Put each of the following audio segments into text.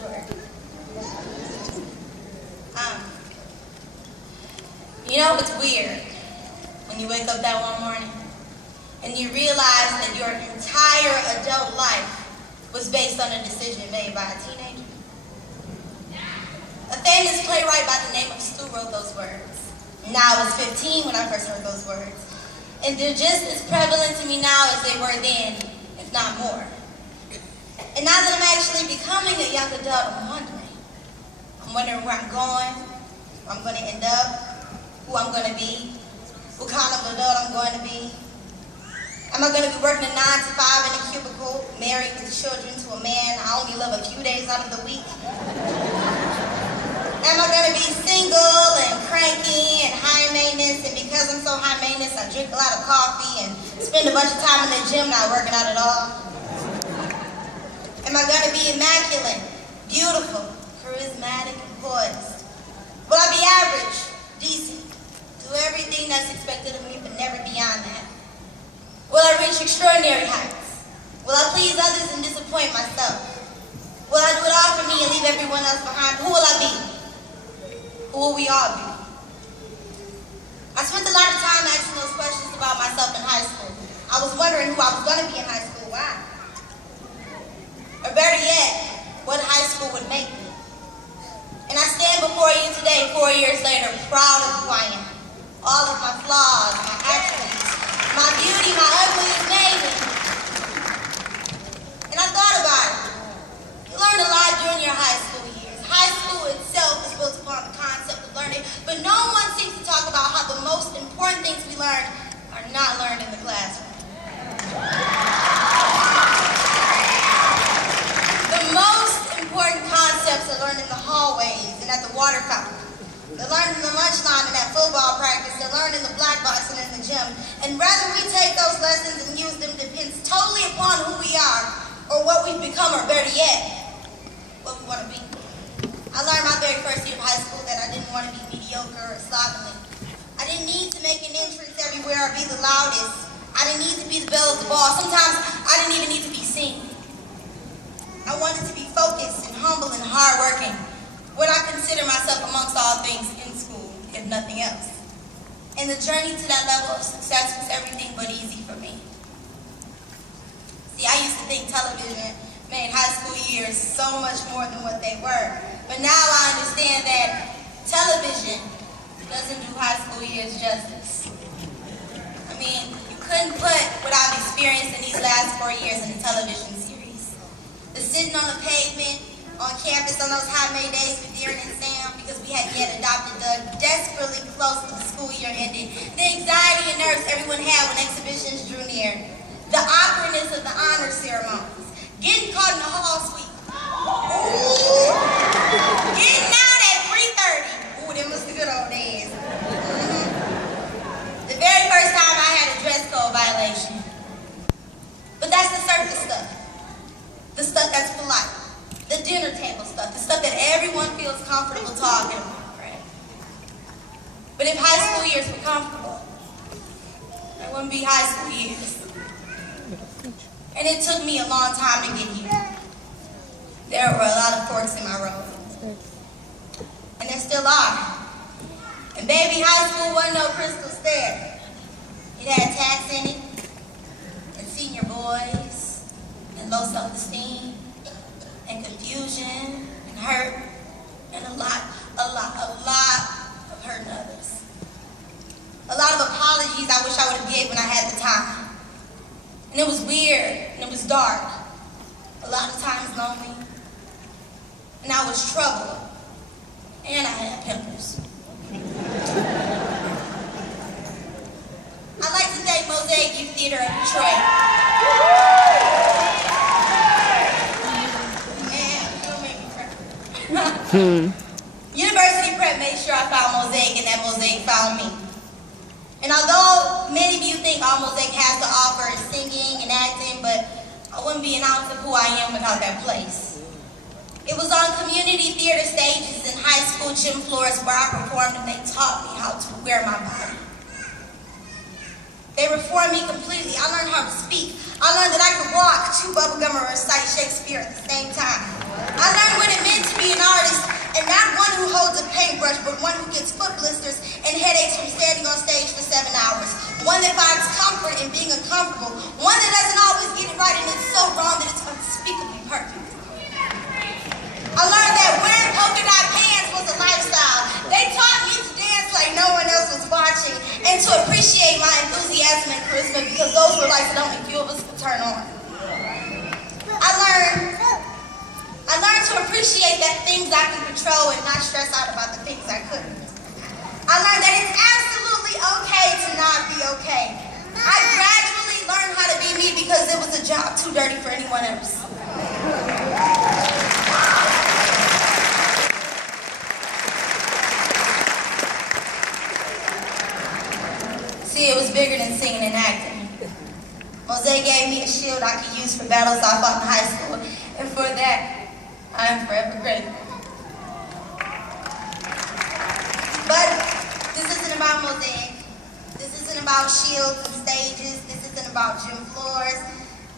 Sure. You know, it's weird when you wake up that one morning and you realize that your entire adult life was based on a decision made by a teenager. A famous playwright by the name of Stu wrote those words. Now I was 15 when I first heard those words. And they're just as prevalent to me now as they were then, if not more. And now that I'm actually becoming a young adult, I'm wondering where I'm going, where I'm going to end up, who I'm going to be, what kind of adult I'm going to be. Am I going to be working a 9 to 5 in a cubicle, married with children to a man I only love a few days out of the week? Am I going to be single and cranky and high maintenance, and because I'm so high maintenance, I drink a lot of coffee and spend a bunch of time in the gym not working out at all? Am I going to be immaculate, beautiful, charismatic, and poised? Will I be average, decent, do everything that's expected of me but never beyond that? Will I reach extraordinary heights? Will I please others and disappoint myself? Will I do it all for me and leave everyone else behind? Who will I be? Who will we all be? I spent a lot of time asking those questions about myself in high school. I was wondering who I was going to be in high school. Why? Or better yet, what high school would make me. And I stand before you today, 4 years later, proud of who I am. All of my flaws, my actions, my beauty, my ugliness made me. And I thought about it. You learn a lot during your high school years. High school itself is built upon the concept of learning, but no one seems to talk about how the most important things we learn are not learned in the classroom. The most important concepts are learned in the hallways and at the water fountain. They're learned in the lunch line and at football practice. They're learned in the black box and in the gym. And whether we take those lessons and use them depends totally upon who we are or what we've become, or better yet, what we want to be. I learned my very first year of high school that I didn't want to be mediocre or slovenly. I didn't need to make an entrance everywhere or be the loudest. I didn't need to be the belle of the ball. Sometimes I didn't even need to be seen. I wanted to be focused and humble and hardworking, what I consider myself amongst all things in school, if nothing else. And the journey to that level of success was everything but easy for me. See, I used to think television made high school years so much more than what they were. But now I understand that television doesn't do high school years justice. I mean, you couldn't put what I've experienced in these last 4 years in a television series. The sitting on the pavement, on campus on those hot May days with Darren and Sam because we hadn't yet adopted Doug, desperately close to the school year ending. The anxiety and nerves everyone had when exhibitions drew near. The awkwardness of the honor ceremonies. Getting caught in the hall suite. Ooh. Getting out at 3:30. Ooh, them was the good old days. The very first time I had a dress code violation. But that's the surface stuff. The stuff that's polite. The dinner table stuff. The stuff that everyone feels comfortable talking about, right? But if high school years were comfortable, it wouldn't be high school years. And it took me a long time to get here. There were a lot of forks in my road. And there still are. And baby, high school wasn't no crystal stair. It had tats in it, and senior boys, and low self-esteem, and confusion, and hurt, and a lot of hurting others. A lot of apologies I wish I would have given when I had the time. And it was weird, and it was dark, a lot of times lonely, and I was troubled, and I had pimples. I'd like to thank Mosaic Youth Theater in Detroit. And it'll make me cry. University Prep made sure I found Mosaic, and that Mosaic found me. And although many of you think all Mosaic has to offer is singing and acting, but I wouldn't be an ounce of who I am without that place. It was on community theater stages and high school gym floors where I performed, and they taught me how to wear my body. They reformed me completely. I learned how to speak. I learned that I could walk, chew bubblegum, or recite Shakespeare at the same time. I learned what it meant rush, but one who gets foot blisters and headaches from standing on stage for 7 hours. One that finds comfort in being uncomfortable. One that doesn't always get it right and it's so wrong that it's unspeakably perfect. I learned that wearing polka dot pants was a lifestyle. They taught me to dance like no one else was watching and to appreciate my enthusiasm and charisma because those were lights that only few of us could turn on. I learned to appreciate that things I can control and not stress out about the things I couldn't. I learned that it's absolutely okay to not be okay. I gradually learned how to be me because it was a job too dirty for anyone else. See, it was bigger than singing and acting. Jose gave me a shield I could use for battles I fought in high school, and for that, I am forever grateful. But this isn't about Mosaic. This isn't about shields and stages. This isn't about gym floors.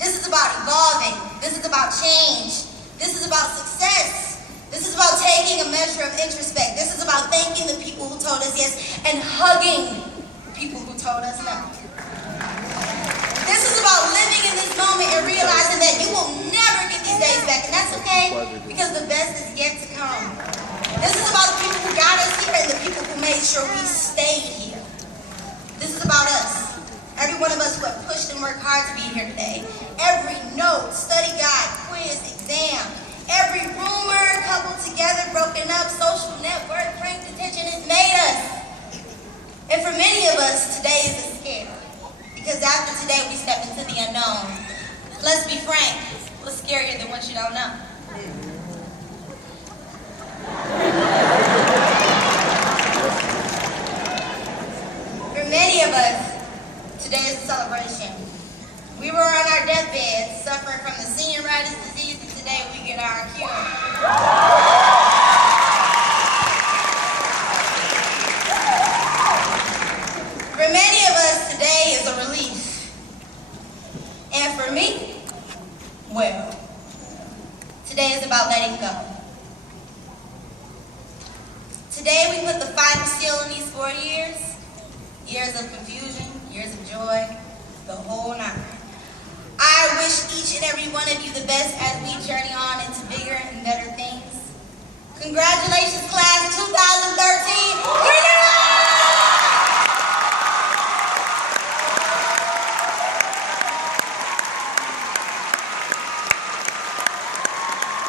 This is about evolving. This is about change. This is about success. This is about taking a measure of introspect. This is about thanking the people who told us yes and hugging the people who told us no. This is about living in this moment and realizing that you will never get these days back, and that's okay because the best is yet to come. This is about the people who got us here and the people who made sure we stayed here. This is about us. Every one of us who have pushed and worked hard to be here today. Every note, study guide, quiz, exam, every rumor coupled together, broken up, social network, prank detention has made us. And for many of us, today is a scare. Because after today, we step into the unknown. Let's be frank, what's scarier than what you don't know? For many of us, today is a celebration. We were on our deathbeds, suffering from the senioritis disease, and today we get our cure. For many of us, today is a relief. And for me, well, today is about letting go. Today we put the final seal in these 4 years. Years of confusion, years of joy, the whole nine. I wish each and every one of you the best as we journey on into bigger and better things. Congratulations, class.